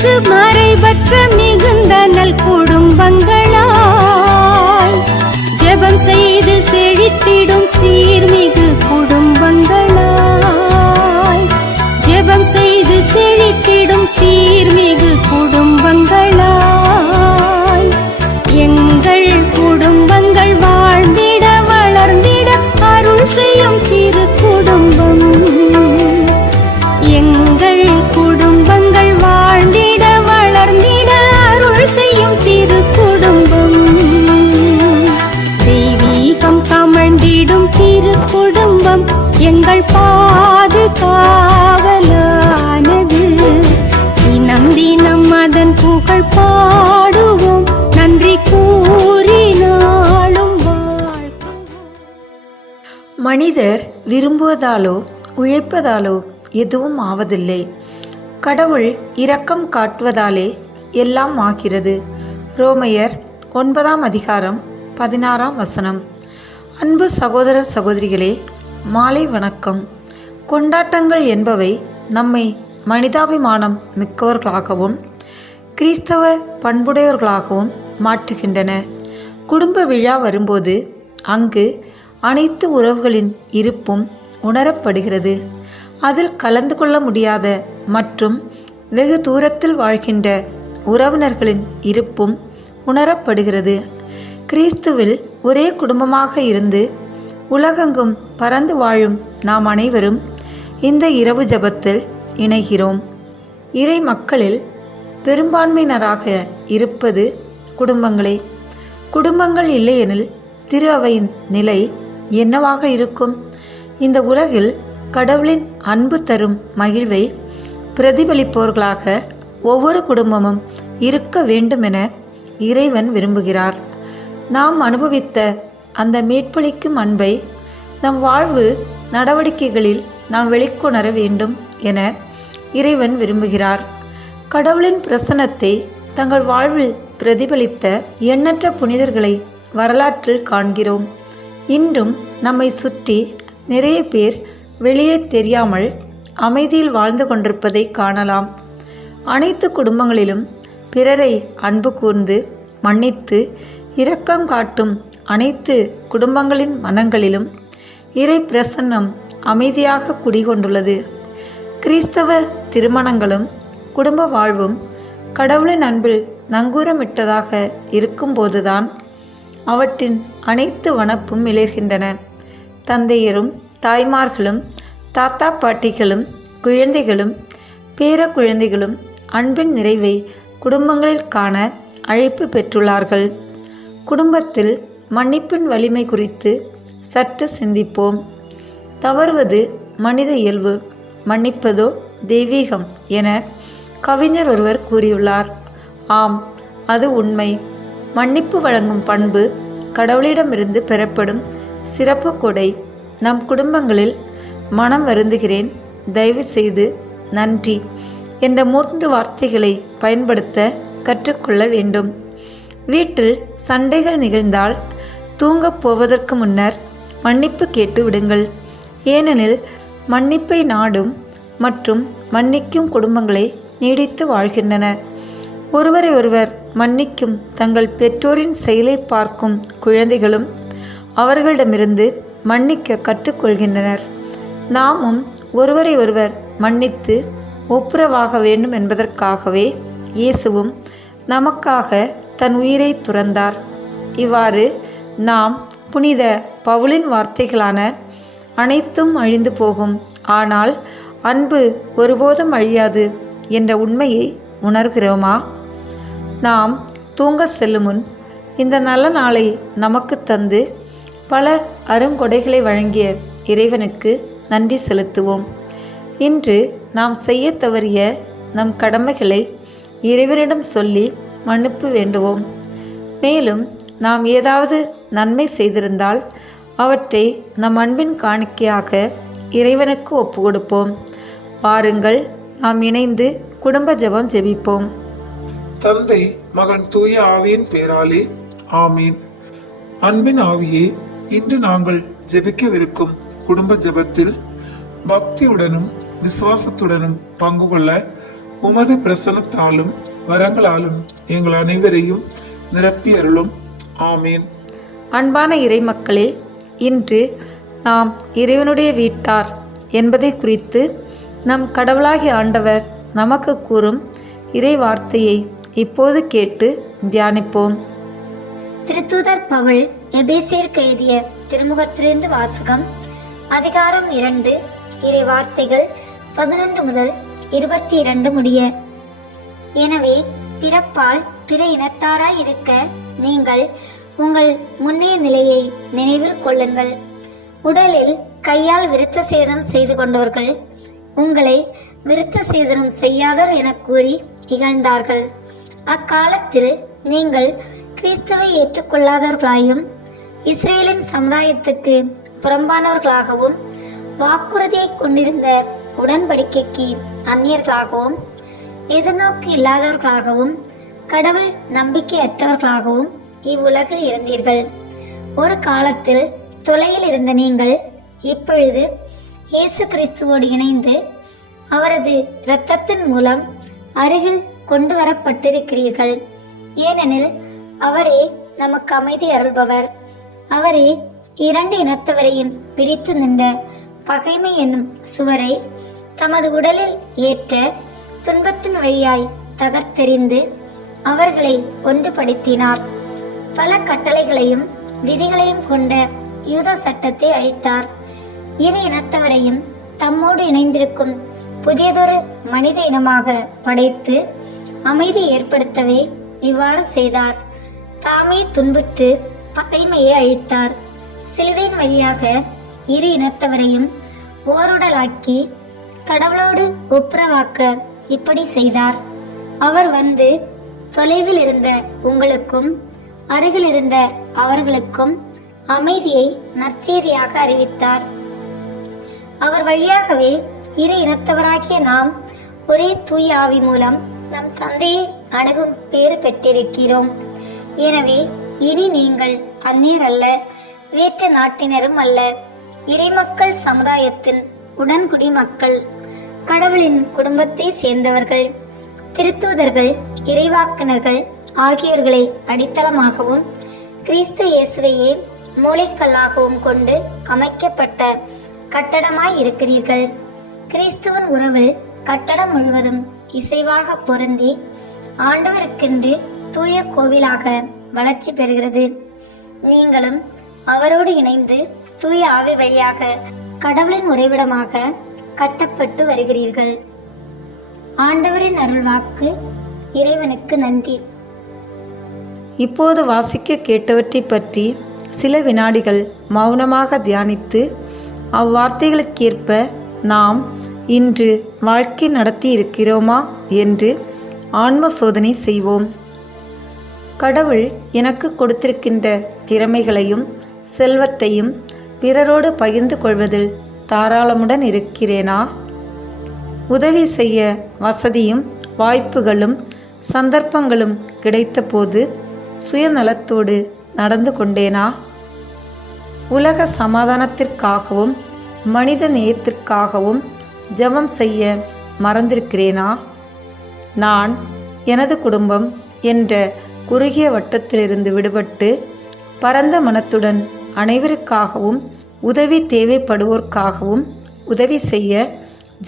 நிறைவுற்று மறைபற்ற மிகுந்த நல் குடும்பங்களாய் ஜெபம் செய்து செழித்திடும் சீர்மிகு குடும்பங்களாய் ஜெபம் செய்து செழித்திடும் சீர்மிகு குடும்பங்களாய் எங்கள் குடும்பங்கள் வாழ்ந்திட வளர்ந்திட அருள் செய்யும் திரு குடும்பம். எங்கள் குடும்பங்கள் வாழ்ந்திட வளர்ந்திட அருள் செய்யும் திரு குடும்பம். தெய்வீகம் கமழ்ந்திடும் திரு குடும்பம் எங்கள் பாதுகாவலானது. தினம் தினம் அதன் புகழ் பாடுவோம், நன்றி கூறி நாளும் வாழ்த்துவோம். மனிதர் விரும்புவதாலோ உழைப்பதாலோ எதுவும் ஆவதில்லை. கடவுள் இரக்கம் காட்டுவதாலே எல்லாம் ஆகிறது. ரோமையர் 9:16. அன்பு சகோதரர் சகோதரிகளே, மாலை வணக்கம். கொண்டாட்டங்கள் என்பவை நம்மை மனிதாபிமானம் மிக்கவர்களாகவும் கிறிஸ்தவ பண்புடையவர்களாகவும் மாற்றுகின்றன. குடும்ப விழா வரும்போது அங்கு அனைத்து உறவுகளின் இருப்பும் உணரப்படுகிறது. அதில் கலந்து கொள்ள முடியாத மற்றும் வெகு தூரத்தில் வாழ்கின்ற உறவினர்களின் இருப்பும் உணரப்படுகிறது. கிறிஸ்துவில் ஒரே குடும்பமாக இருந்து உலகெங்கும் பறந்து வாழும் நாம் அனைவரும் இந்த இரவு ஜெபத்தில் இணைகிறோம். இறை மக்களில் பெரும்பான்மையினராக இருப்பது குடும்பங்களே. குடும்பங்கள் இல்லையெனில் திரு அவையின் நிலை என்னவாக இருக்கும்? இந்த உலகில் கடவுளின் அன்பு தரும் மகிழ்வை பிரதிபலிப்பவர்களாக ஒவ்வொரு குடும்பமும் இருக்க வேண்டுமென இறைவன் விரும்புகிறார். நாம் அனுபவித்த அந்த மீட்பளிக்கும் அன்பை நம் வாழ்வு நடவடிக்கைகளில் நாம் வெளிக்கொணர வேண்டும் என இறைவன் விரும்புகிறார். கடவுளின் பிரசன்னத்தை தங்கள் வாழ்வில் பிரதிபலித்த எண்ணற்ற புனிதர்களை வரலாற்றில் காண்கிறோம். இன்றும் நம்மை சுற்றி நிறைய பேர் வெளியே தெரியாமல் அமைதியில் வாழ்ந்து கொண்டிருப்பதை காணலாம். அனைத்து குடும்பங்களிலும் பிறரை அன்பு கூர்ந்து மன்னித்து இரக்கம் காட்டும் அனைத்து குடும்பங்களின் மனங்களிலும் இறை பிரசன்னம் அமைதியாக குடிகொண்டுள்ளது. கிறிஸ்தவ திருமணங்களும் குடும்ப வாழ்வும் கடவுளின் அன்பில் நங்கூரமிட்டதாக இருக்கும்போதுதான் அவற்றின் அனைத்து வனப்பும் மிளர்கின்றன. தந்தையரும் தாய்மார்களும் தாத்தா பாட்டிகளும் குழந்தைகளும் பேர குழந்தைகளும் அன்பின் நிறைவை குடும்பங்களில் காண அழைப்பு பெற்றுள்ளார்கள். குடும்பத்தில் மன்னிப்பின் வலிமை குறித்து சற்று சிந்திப்போம். தவறுவது மனித இயல்பு, மன்னிப்பதோ தெய்வீகம் என கவிஞர் ஒருவர் கூறியுள்ளார். ஆம், அது உண்மை. மன்னிப்பு வழங்கும் பண்பு கடவுளிடமிருந்து பெறப்படும் சிறப்பு கொடை. நம் குடும்பங்களில் மனம் வருந்துகிறேன், தயவு செய்து, நன்றி என்ற 3 வார்த்தைகளை பயன்படுத்த கற்றுக்கொள்ள வேண்டும். வீட்டில் சண்டைகள் நிகழ்ந்தால் தூங்கப் போவதற்கு முன்னர் மன்னிப்பு கேட்டு விடுங்கள். ஏனெனில் மன்னிப்பை நாடும் மற்றும் மன்னிக்கும் குடும்பங்களே நீடித்து வாழ்கின்றன. ஒருவரை ஒருவர் மன்னிக்கும் தங்கள் பெற்றோரின் செயலை பார்க்கும் குழந்தைகளும் அவர்களிடமிருந்து மன்னிக்க கற்றுக்கொள்கின்றனர். நாமும் ஒருவரை ஒருவர் மன்னித்து ஒப்புரவாக வேண்டும் என்பதற்காகவே இயேசுவும் நமக்காக தன் உயிரை துறந்தார். இவ்வாறு நாம் புனித பவுலின் வார்த்தைகளான அனைத்தும் அழிந்து போகும், ஆனால் அன்பு ஒருபோதும் அழியாது என்ற உண்மையை உணர்கிறோமா? நாம் தூங்க செல்லும் முன் இந்த நல்ல நாளை நமக்கு தந்து பல அருங்கொடைகளை வழங்கிய இறைவனுக்கு நன்றி செலுத்துவோம். இன்று நாம் செய்ய தவறிய நம் கடமைகளை இறைவனிடம் சொல்லி மன்னிப்பு வேண்டுவோம். மேலும் நாம் ஏதாவது நன்மை செய்திருந்தால் அவற்றை நம் அன்பின் காணிக்கையாக இறைவனுக்கு ஒப்பு கொடுப்போம். வாருங்கள், நாம் இணைந்து குடும்ப ஜெபம் ஜெபிப்போம். தந்தை, மகன், தூய ஆவியின் பேராலே ஆமீன். அன்பின் ஆவியே, இன்று நாங்கள் ஜெபிக்கவிருக்கும் குடும்ப ஜெபத்தில் பக்தியுடனும் விசுவாசத்துடனும் பங்கு கொள்ள உமது பிரசன்னத்தாலும் வரங்களாலும் எங்கள் அனைவரையும் நிரப்பி அருளும். ஆமீன். அன்பான இறைமக்களே, இன்று நாம் இறைவனுடைய வீட்டார் என்பதை குறித்து நம் கடவுளாகிய ஆண்டவர் நமக்கு கூறும் இறை வார்த்தையை இப்போது கேட்டு தியானிப்போம். திருத்தூதர் பவுல் எபேசியருக்கு எழுதிய திருமுகத்திலிருந்து வாசகம். அதிகாரம் 2, இறை வார்த்தைகள் 11 முதல் 22 முடிய. எனவே பிறப்பால் பிற இனத்தாராய் இருக்க நீங்கள் உங்கள் முன்னைய நிலையை நினைவில் கொள்ளுங்கள். உடலில் கையால் விருத்த சேதனம் செய்து கொண்டவர்கள் உங்களை விருத்த சேதனம் செய்யாதவர் என கூறி இகழ்ந்தார்கள். அக்காலத்தில் நீங்கள் கிறிஸ்துவை ஏற்றுக்கொள்ளாதவர்களாயும் இஸ்ரேலின் சமுதாயத்துக்கு புறம்பானவர்களாகவும் வாக்குறுதியை கொண்டிருந்த உடன்படிக்கைக்கு அந்நியர்களாகவும் எதிர்நோக்கு இல்லாதவர்களாகவும் கடவுள் நம்பிக்கையற்றவர்களாகவும் இவ்வுலகில் இருந்தீர்கள். ஒரு காலத்தில் தொலையில் இருந்த நீங்கள் இப்பொழுது இயேசு கிறிஸ்துவோடு இணைந்து அவரது இரத்தத்தின் மூலம் அருகில் கொண்டு வரப்பட்டிருக்கிறீர்கள். ஏனெனில் அவரே நமக்கு அமைதி அருள்பவர். அவரே இரண்டு இனத்தவரையும் பிரித்து நின்ற பகைமை என்னும் சுவரை தமது உடலில் ஏற்ற துன்பத்தின் வழியாய் தகர்த்தெறிந்து அவர்களை ஒன்றுபடுத்தினார். பல கட்டளைகளையும் விதிகளையும் கொண்ட யூத சட்டத்தை அழித்தார். இரு இனத்தவரையும் தம்மோடு இணைந்திருக்கும் புதியதொரு மனித இனமாக படைத்து அமைதி ஏற்படுத்தவே இவ்வாறு செய்தார். தாமே துன்புற்று பகைமையை அழித்தார். சிலுவையின் வழியாக இரு இனத்தவரையும் ஓருடலாக்கி கடவுளோடு ஒப்புரவாக்க இப்படி செய்தார். அவர் வந்து தொலைவில் இருந்த உங்களுக்கும் அருகில் இருந்த அவர்களுக்கும் அமைதியை நற்செய்தியாக அறிவித்தார். அவர் வழியாகவே இரு இனத்தவராகிய நாம் ஒரே தூய ஆவி மூலம் நம் தந்தையை அணுகும் பேறு பெற்றிருக்கிறோம். எனவே இனி நீங்கள் அந்நியர் அல்ல, வேற்று நாட்டினரும் அல்ல, இறைமக்கள் சமுதாயத்தின் உடன்குடி மக்கள், கடவுளின் குடும்பத்தை சேர்ந்தவர்கள், திருத்தூதர்கள், இறைவாக்கினர்கள் ஆகியோர்களை அடித்தளமாகவும் கிறிஸ்து இயேசுவையே மூளைக்கல்லாகவும் கொண்டு அமைக்கப்பட்ட கட்டடமாய் இருக்கிறீர்கள். கிறிஸ்துவின் உறவில் கட்டடம் முழுவதும் இசைவாக பொருந்தி ஆண்டவருக்கென்று தூய கோவிலாக வளர்ச்சி பெறுகிறது. நீங்களும் அவரோடு இணைந்து தூய ஆவி வழியாக கடவுளின் உறைவிடமாக கட்டப்பட்டு வருகிறீர்கள். ஆண்டவரின் அருள்வாக்கு. இறைவனுக்கு நன்றி. இப்போது வாசிக்க கேட்டவற்றை பற்றி சில வினாடிகள் மௌனமாக தியானித்து அவ்வார்த்தைகளுக்கேற்ப நாம் இன்று வாழ்க்கை நடத்தி இருக்கிறோமா என்று ஆன்ம சோதனை செய்வோம். கடவுள் எனக்கு கொடுத்திருக்கின்ற திறமைகளையும் செல்வத்தையும் பிறரோடு பகிர்ந்து கொள்வதில் தாராளமுடன் இருக்கிறேனா? உதவி செய்ய வசதியும் வாய்ப்புகளும் சந்தர்ப்பங்களும் கிடைத்தபோது சுயநலத்தோடு நடந்து கொண்டேனா? உலக சமாதானத்திற்காகவும் மனித நேயத்திற்காகவும் ஜெபம் செய்ய மறந்திருக்கிறேனா? நான் எனது குடும்பம் என்ற குறுகிய வட்டத்திலிருந்து விடுபட்டு பரந்த மனத்துடன் அனைவருக்காகவும் உதவி தேவைப்படுவோர்க்காகவும் உதவி செய்ய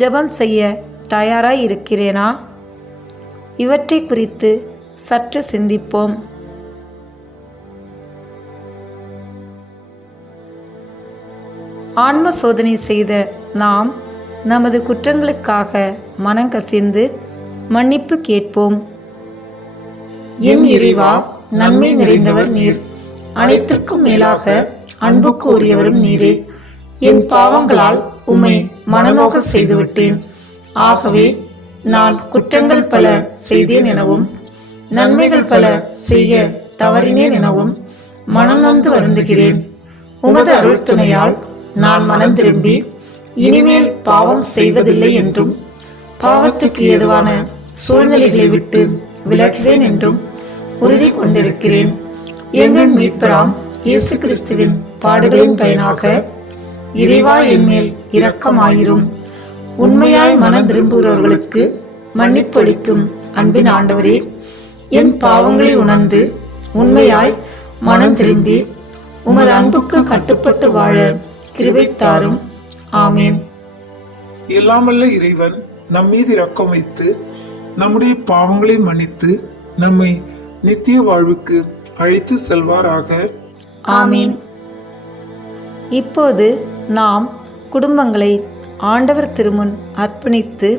ஜெபம் செய்ய தயாராய் இருக்கிறேனா? இவற்றை குறித்து சற்று சிந்திப்போம். ஆன்ம சோதனை செய்த நாம் நமது குற்றங்களுக்காக மனங்கசிந்து மன்னிப்பு கேட்போம். என் இறைவா, நன்மை நிறைந்தவர் நீர், அனைத்திற்கும் மேலாக அன்புக்கு உரியவரும் நீரே. என் பாவங்களால் உம்மை மனநோக செய்துவிட்டேன். ஆகவே நான் குற்றங்கள் பல செய்தேன் எனவும் நன்மைகள் பல செய்ய தவறினேன் எனவும் மனநொந்து வருந்துகிறேன். உமது அருள் துணையால் நான் மனம் திரும்பி இனிமேல் பாவம் செய்வதில்லை என்றும் பாவத்துக்கு ஏதுவான சூழ்நிலைகளை விட்டு விலகுவேன் என்றும் உறுதி கொண்டிருக்கிறேன். எங்கள் மீட்பராம் இயேசு கிறிஸ்துவின் பாடுகளின் பயனாக இறைவா என் மேல் இரக்கமாயிரும். உண்மையாய் மனம் திரும்புகிறவர்களுக்கு மன்னிப்பளிக்கும் அன்பின் ஆண்டவரே, என் பாவங்களை உணர்ந்து உண்மையாய் மனம் திரும்பி உமது அன்புக்கு கட்டுப்பட்டு வாழ கிருபை தாரும். ஆமேன். எல்லாமல்ல இறைவன் நம் மீது இரக்கம் வைத்து நம்முடைய பாவங்களை மன்னித்து நம்மை நித்திய வாழ்வுக்கு அழைத்து செல்வாராக. ஆமீன். இப்போது நாம் குடும்பங்களை ஆண்டவர் திருமுன் அர்ப்பணித்து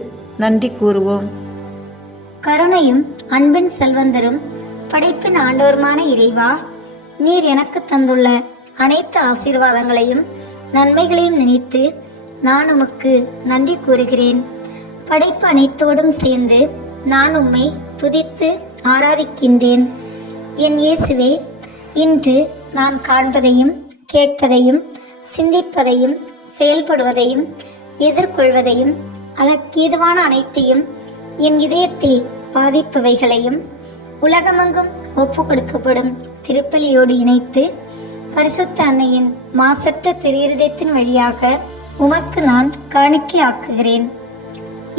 நன்றி கூறுவோம். கருணையும் அன்பின் செல்வந்தரும் படைப்பின் ஆண்டவருமான இறைவா, நீர் எனக்கு தந்துள்ள அனைத்து ஆசீர்வாதங்களையும் நன்மைகளையும் நினைத்து நான் உமக்கு நன்றி கூறுகிறேன். படைப்பு அனைத்தோடும் சேர்ந்து நான் உம்மை துதித்து ஆராதிக்கின்றேன். என் இயேசுவே, இன்று நான் காண்பதையும் கேட்பதையும் சிந்திப்பதையும் செயல்படுவதையும் எதிர்கொள்வதையும் அதற்கேதுவான அனைத்தையும் என் இதயத்தை பாதிப்பவைகளையும் உலகமெங்கும் ஒப்பு கொடுக்கப்படும் திருப்பலியோடு இணைத்து பரிசுத்த அன்னையின் மாசற்ற திருஇருதயத்தின் வழியாக உமக்கு நான் காணிக்கை ஆக்குகிறேன்.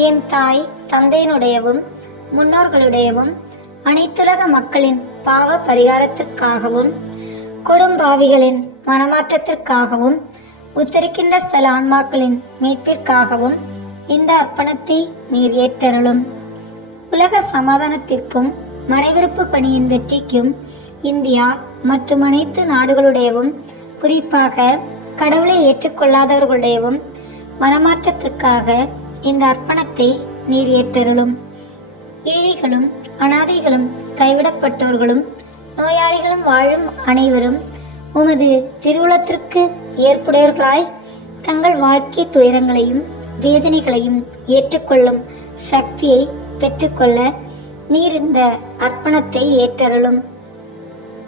என் தாய் தந்தையினுடையவும் முன்னோர்களுடையவும் அனைத்துலக மக்களின் பாவ பரிகாரத்திற்காகவும் கொடும்பாவிகளின் மனமாற்றத்திற்காகவும் உத்தரிக்கின்ற ஸ்தல ஆன்மாக்களின் மீட்பிற்காகவும் இந்த அர்ப்பணத்தை நீர் ஏற்றருளும். உலக சமாதானத்திற்கும் மறைவிருப்பு பணியின் வெற்றிக்கும் இந்தியா மற்றும் அனைத்து நாடுகளுடையவும் குறிப்பாக கடவுளை ஏற்றுக்கொள்ளாதவர்களுடையவும் மனமாற்றத்திற்காக இந்த அர்ப்பணத்தை நீர் ஏற்றருளும். ஏழைகளும் அனாதைகளும் கைவிடப்பட்டோர்களும் நோயாளிகளும் வாழும் அனைவரும் உமது திருவுளத்திற்கு ஏற்புடையவர்களாய் தங்கள் வாழ்க்கை துயரங்களையும் வேதனைகளையும் ஏற்றுக்கொள்ளும் சக்தியை பெற்றுக்கொள்ள நீர் இந்த அர்ப்பணத்தை ஏற்றருளும்.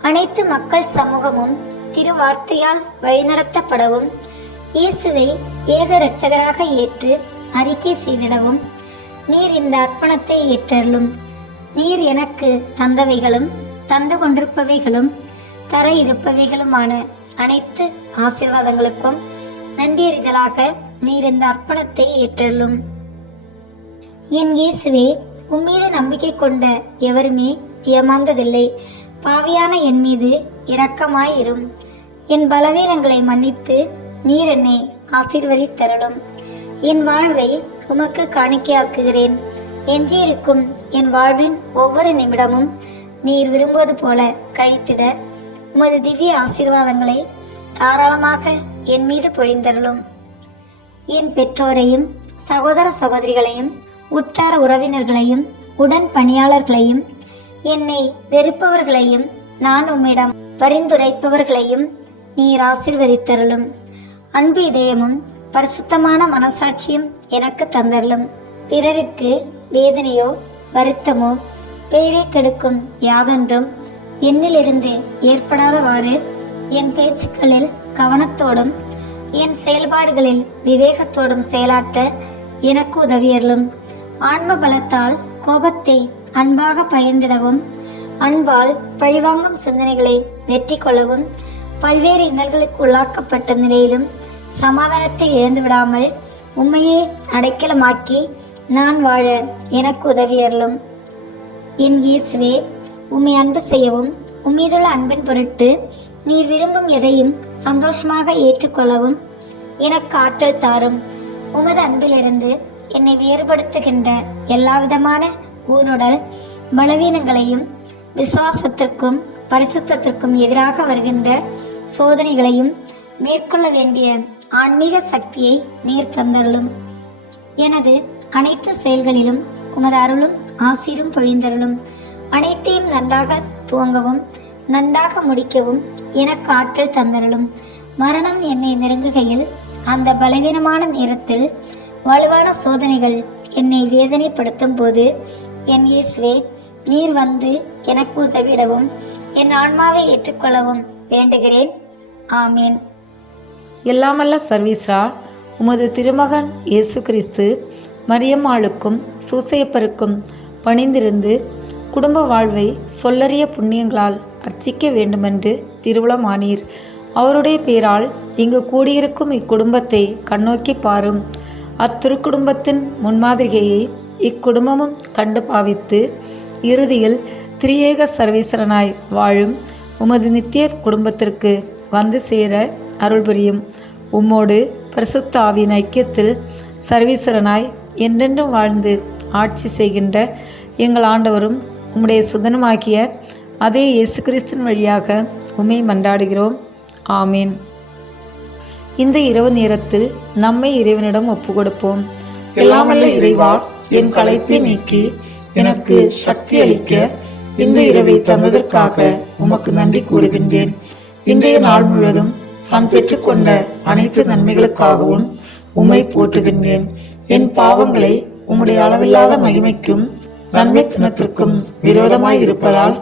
அனைத்து மக்கள் சமூகமும் திருவார்த்தையால் வழிநடத்தப்படவும் இயேசுவை ஏக இரட்சகராக ஏற்று அறிக்கை செய்திடவும் நீர் இந்த அர்ப்பணத்தை ஏற்றருளும். நீர் எனக்கு தந்தவைகளும் தந்து கொண்டிருப்பவைகளும் தர இருப்பவைகளுமான அனைத்து ஆசீர்வாதங்களுக்கும் நன்றியறிதலாக நீர் இந்த அர்ப்பணத்தை ஏற்றருளும். என் இயேசுவே, உம்மீது நம்பிக்கை கொண்ட எவருமே ஏமாந்ததில்லை. பாவியான என் மீது இரக்கமாயிரும். என் பலவீனங்களை மன்னித்து நீர் என்னை ஆசீர்வதித்தருளும். என் வாழ்வை உமக்கு காணிக்கையாக்குகிறேன். எஞ்சியிருக்கும் என் வாழ்வின் ஒவ்வொரு நிமிடமும் நீர் விரும்புவது போல கழித்திட உமது திவ்ய ஆசீர்வாதங்களை தாராளமாக என் மீது பொழிந்தருளும். என் பெற்றோரையும் சகோதர சகோதரிகளையும் உற்றார் உறவினர்களையும் உடன் பணியாளர்களையும் என்னை வெறுப்பவர்களையும் நான் உம்மிடம் பரிந்துரைப்பவர்களையும் நீர் ஆசீர்வதித்தருளும். அன்பு இதயமும் பரிசுத்தமான மனசாட்சியும் எனக்கு தந்தருளும். பிறருக்கு வேதனையோ வருத்தமோ பெயரை கெடுக்கும் யாதொன்றும் என்னிலிருந்து ஏற்படாதவாறு என் பேச்சுக்களில் கவனத்தோடும் என் செயல்பாடுகளில் விவேகத்தோடும் செயலாற்ற எனக்கு உதவியருளும். ஆன்ம பலத்தால் கோபத்தை அன்பாக பகிர்ந்திடவும் அன்பால் பழிவாங்கும் சிந்தனைகளை வெற்றி கொள்ளவும் பல்வேறு இன்னல்களுக்கு உள்ளாக்கப்பட்ட நிலையிலும் சமாதானத்தை இழந்து விடாமல் உம்மையே அடைக்கலமாக்கி நான் வாழ எனக்கு உதவியருளும். என் இயேசுவே, உம்மை அன்பு செய்யவும் உம்மீதுள்ள அன்பின் பொருட்டு நீர் விரும்பும் எதையும் சந்தோஷமாக ஏற்றுக்கொள்ளவும் எனக்கு ஆற்றல் தாரும். உமது அன்பிலிருந்து என்னை வேறுபடுத்துகின்ற எல்லாவிதமான ஊனுடல் பலவீனங்களையும் விசுவாசத்திற்கும் பரிசுத்தத்திற்கும் எதிராக வருகின்ற சோதனைகளையும் மேற்கொள்ள வேண்டிய ஆன்மீக சக்தியை நீர் தந்தருளும். எனது அனைத்து செயல்களிலும் உமது அருளும் ஆசீரும் பொழிந்தருளும். அனைத்தையும் நன்றாக துவங்கவும் நன்றாக முடிக்கவும் எனக்கு ஆற்றல் தந்தருளும். மரணம் என்னை நெருங்குகையில் அந்த பலவீனமான நேரத்தில் வலுவான சோதனைகள் என்னை வேதனைப்படுத்தும் போது என் இயேசுவே, நீர் வந்து எனக்கு உதவிடவும் என் ஆன்மாவை ஏற்றுக்கொள்ளவும் வேண்டுகிறேன். ஆமீன். எல்லாமல்ல சர்வீஸ்ரா, உமது திருமகன் இயேசு கிறிஸ்து மரியம்மாளுக்கும் சூசையப்பருக்கும் பணிந்திருந்து குடும்ப வாழ்வை சொல்லறிய புண்ணியங்களால் அர்ச்சிக்க வேண்டுமென்று திருவுளமானீர். அவருடைய பேரால் இங்கு கூடியிருக்கும் இக்குடும்பத்தை கண்ணோக்கி பாரும். அத்திருக்குடும்பத்தின் முன்மாதிரிகையை இக்குடும்பமும் கண்டு பாவித்து இறுதியில் திரியேக சர்வீஸ்வரனாய் வாழும் உமது நித்திய குடும்பத்திற்கு வந்து சேர அருள் புரியும். உம்மோடு பரிசுத்த ஆவியின் ஐக்கியத்தில் சர்வீஸ்வரனாய் என்றென்றும் வாழ்ந்து ஆட்சி செய்கின்ற எங்கள் ஆண்டவரும் உம்முடைய சுதனமாகிய அதே இயேசு கிறிஸ்துவின் வழியாக உம்மை மன்றாடுகிறோம். ஆமீன். இந்த இரவு நேரத்தில் நம்மை இறைவனிடம் ஒப்புக்கொடுப்போம். எல்லாமல்ல இறைவா, என் களைப்பை நீக்கி எனக்கு சக்தி அளிக்க இந்த இரவை தந்ததற்காக உமக்கு நன்றி கூறுகின்றேன். இன்றைய நாள் முழுவதும் நான் பெற்றுக்கொண்ட அனைத்து நன்மைகளுக்காகவும் உம்மை போற்றுகின்றேன். என் பாவங்களை உம்முடைய அளவில்லாத மகிமைக்கும் நன்மைத்தனத்திற்கும் விரோதமாய் இருப்பதால்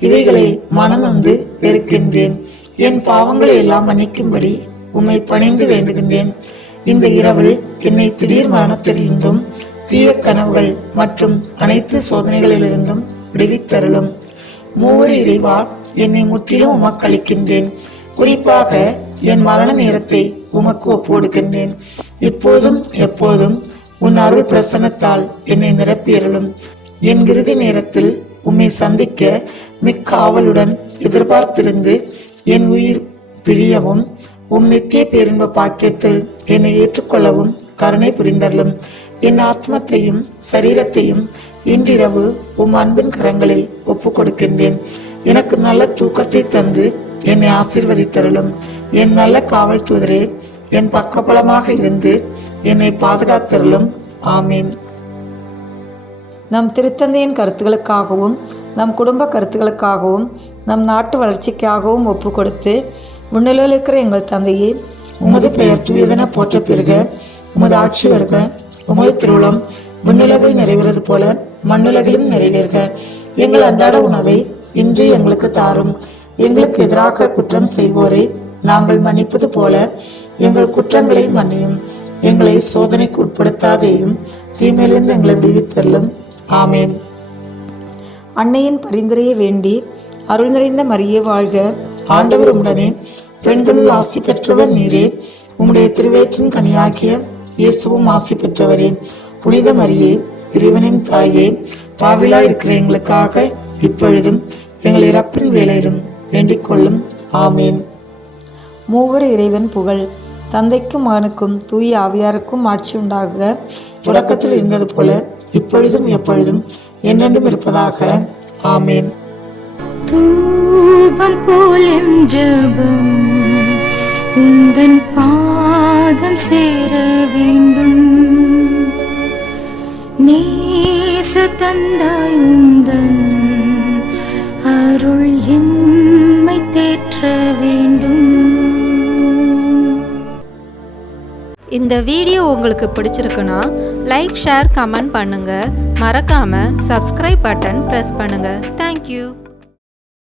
இவைகளை மனநொந்து வெறுக்கின்றேன். என் பாவங்களை எல்லாம் மன்னிக்கும்படி உம்மை பணிந்து வேண்டுகின்றேன். இந்த இரவில் என்னை திடீர் மரணத்திலிருந்தும் தீய கனவுகள் மற்றும் அனைத்து சோதனைகளிலிருந்தும் விடுவித்தருளும். மூவர் இறைவா, என்னை முற்றிலும் உமக்களிக்கின்றேன். குறிப்பாக என் மரண நேரத்தை உமக்கு ஒப்புக்கொடுக்கின்றேன். இப்போதும் எப்போதும் உன் அருள் பிரசன்னத்தால் என்னை நிரப்பியருளும். என் இறுதி நேரத்தில் உம்மை சந்திக்க மிக்க ஆவலுடன் எதிர்பார்த்திருந்து என் உயிர் பிரியவும் உம் நித்திய பேரின்ப பாக்கியத்தில் என்னை ஏற்றுக்கொள்ளவும் கருணை புரிந்தருளும். என் ஆத்மத்தையும் சரீரத்தையும் இன்றிரவு உம் அன்பின் கரங்களில் ஒப்பு கொடுக்கின்றேன். எனக்கு நல்ல தூக்கத்தை தந்து என்னை ஆசீர்வதித்தருளும். என் நல்ல காவல் தூதரே, என் பக்கபலமாக இருந்து என்னை பாதுகாத்தருளும். ஆமீன். நம் திருத்தந்தையின் கருத்துக்களுக்காகவும் நம் குடும்ப கருத்துக்களுக்காகவும் நம் நாட்டு வளர்ச்சிக்காகவும் ஒப்பு கொடுத்து விண்ணுலகில் இருக்கிற எங்கள் தந்தையே, உமது பெயர் தூயதென போற்ற பெறுக. உமது ஆட்சி வருக. உமது திருவுளம் விண்ணுலகில் நிறைவேறது போல மண்ணுலகிலும் நிறைவேறுக. எங்கள் அன்றாட உணவை இன்று எங்களுக்கு தாரும். எங்களுக்கு எதிராக குற்றம் செய்வோரை நாங்கள் மன்னிப்பது போல எங்கள் குற்றங்களை மன்னியும். எங்களை சோதனைக்கு உட்படுத்தாதேயும், தீமையிலிருந்து எங்களை விடுவித்தருளும். ஆமேன். அன்னையின் பரிந்துரையை வேண்டி அருள் நிறைந்த மரியே வாழ்க. ஆண்டவர் உம்முடனே, பெண்களுள் ஆசி பெற்றவர் நீரே. உம்முடைய திருவயிற்றின் கனியாகிய இயேசுவும் ஆசி பெற்றவரே. புனித மரியே, இறைவனின் தாயே, பாவிலா இருக்கிற எங்களுக்காக இப்பொழுதும் எங்கள் இறப்பின் வேளையிலும் வேண்டிக் கொள்ளும். ஆமேன். மூவர் இறைவன் புகழ். தந்தைக்கும் மகனுக்கும் தூய ஆவியாருக்கும் ஆட்சி உண்டாகுக. தொடக்கத்தில் இருந்தது போல இப்பொழுதும் எப்பொழுதும் என்றென்றும் இருப்பதாக. ஆமேன். தூபம் போலும் ஜெபம் உந்தன் பாதம் சேர வேண்டும். நேச தந்தாய் உந்தன் அருள் எம்மை தேற்ற வேண்டும். இந்த வீடியோ உங்களுக்கு பிடிச்சிருக்குன்னா லைக், ஷேர், கமெண்ட் பண்ணுங்க. மறக்காம சப்ஸ்கிரைப் பட்டன் பிரஸ் பண்ணுங்க. தேங்க்யூ.